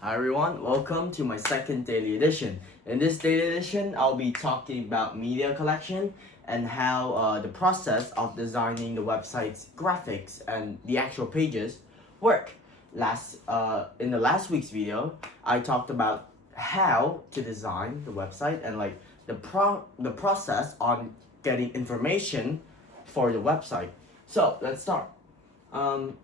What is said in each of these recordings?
Hi everyone, welcome to my second daily edition. In this daily edition, I'll be talking about media collection and how the process of designing the website's graphics and the actual pages work. In the last week's video, I talked about how to design the website and like the process on getting information for the website. So let's start. Um,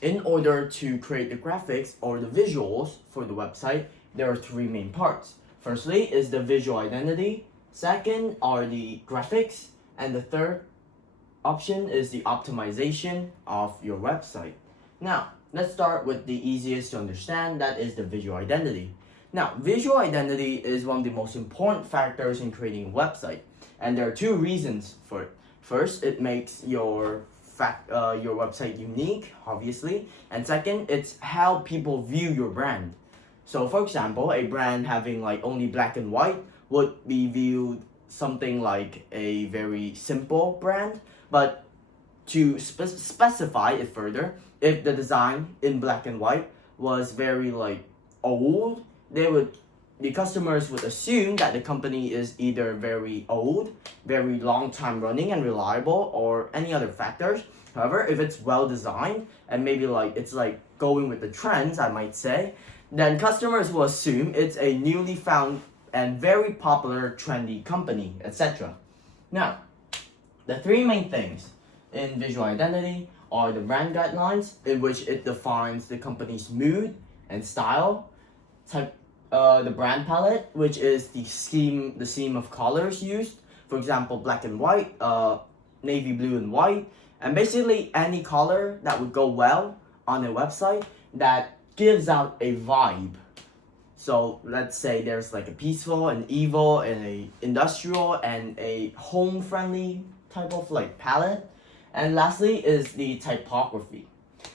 in order to create the graphics or the visuals for the website, there are three main parts. Firstly is the visual identity, second are the graphics, and the third option is the optimization of your website. Now, let's start with the easiest to understand, that is the visual identity. Now, visual identity is one of the most important factors in creating a website, and there are two reasons for it. First, it makes your website unique, obviously, and second, it's how people view your brand. So, for example, a brand having like only black and white would be viewed something like a very simple brand, but to specify it further, if the design in black and white was very like old, the customers would assume that the company is either very old, very long time running and reliable, or any other factors. However, if it's well designed and maybe like it's like going with the trends, I might say, then customers will assume it's a newly found and very popular trendy company, etc. Now, the three main things in visual identity are the brand guidelines, in which it defines the company's mood and style, the brand palette, which is the scheme of colors used. For example, black and white, navy blue and white, and basically any color that would go well on a website that gives out a vibe. So let's say there's like a peaceful and evil and a industrial and a home friendly type of like palette. And lastly is the typography.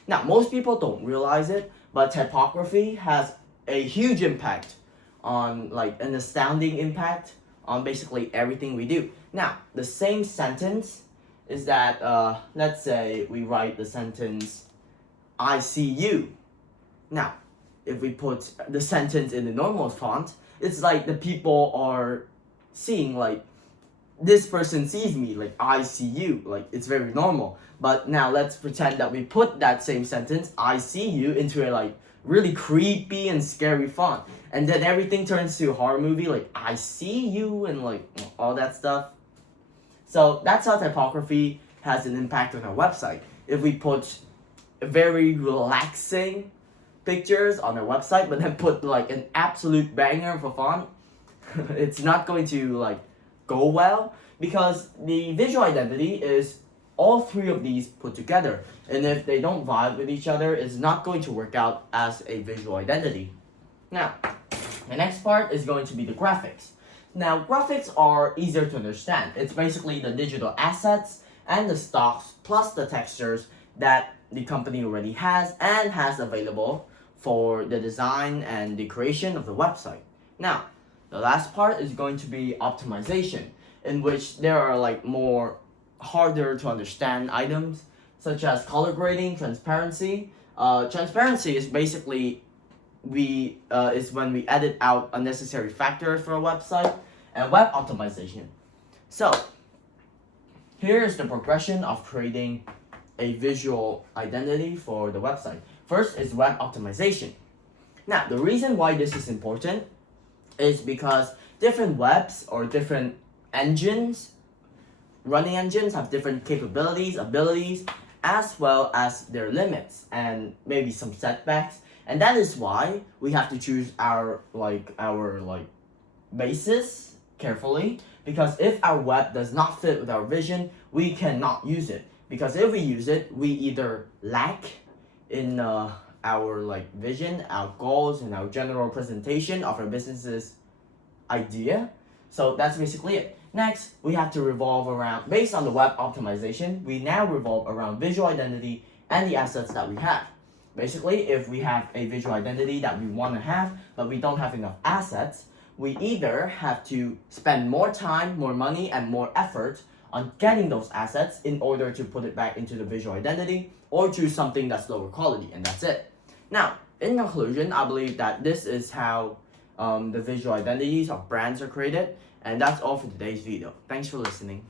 Now, most people don't realize it, but typography has a huge impact on like an astounding impact on basically everything we do. Now, the same sentence is that let's say we write the sentence I see you. Now, if we put the sentence in the normal font, it's like the people are seeing like this person sees me, like I see you, like it's very normal. But now let's pretend that we put that same sentence, I see you, into a like really creepy and scary font, and then everything turns to a horror movie, like I see you and like all that stuff. So that's how typography has an impact on our website. If we put very relaxing pictures on our website but then put like an absolute banger of a font, it's not going to like go well, because the visual identity is all three of these put together, and if they don't vibe with each other, it's not going to work out as a visual identity. Now, the next part is going to be the graphics. Now, graphics are easier to understand. It's basically the digital assets and the stocks plus the textures that the company already has and has available for the design and the creation of the website. Now, the last part is going to be optimization, in which there are like more harder to understand items such as color grading, transparency. Transparency is basically is when we edit out unnecessary factors for a website, and web optimization. So here is the progression of creating a visual identity for the website. First is web optimization. Now, the reason why this is important is because different webs or different running engines have different capabilities, abilities, as well as their limits and maybe some setbacks. And that is why we have to choose our basis carefully, because if our web does not fit with our vision, we cannot use it. Because if we use it, we either lack in our like vision, our goals, and our general presentation of our business's idea. So that's basically it. Next, we have to revolve around, based on the web optimization, we now revolve around visual identity and the assets that we have. Basically, if we have a visual identity that we want to have, but we don't have enough assets, we either have to spend more time, more money, and more effort on getting those assets in order to put it back into the visual identity, or choose something that's lower quality, and that's it. Now, In conclusion, I believe that this is how the visual identities of brands are created, and that's all for today's video. Thanks for listening.